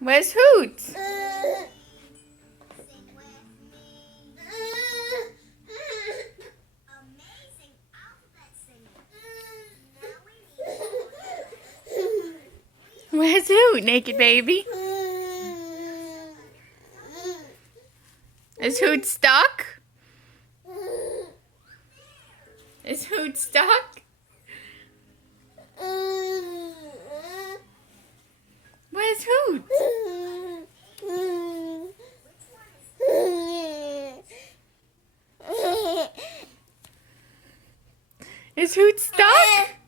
Where's Hoot? Where's Hoot, naked baby? Is Hoot stuck? Is Hoot stuck? Where's Hoot? Is Hoot stuck?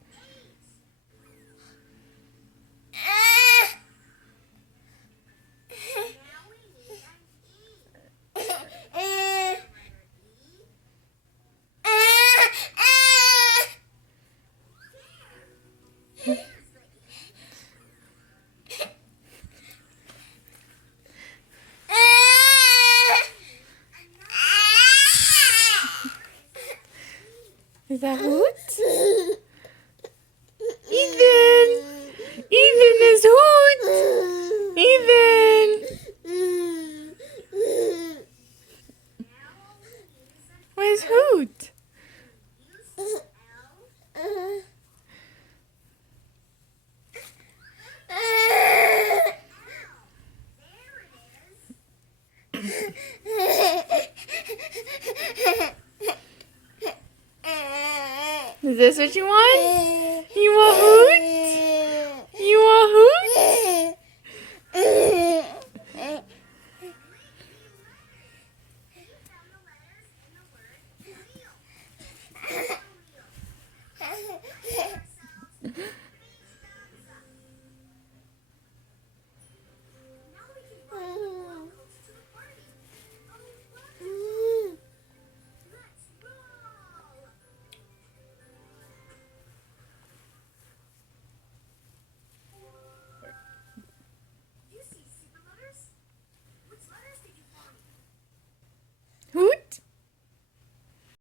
Is that Hoot? Ethan! Ethan is Hoot! Ethan! Where's Hoot? Is this what you want? You want Hoot?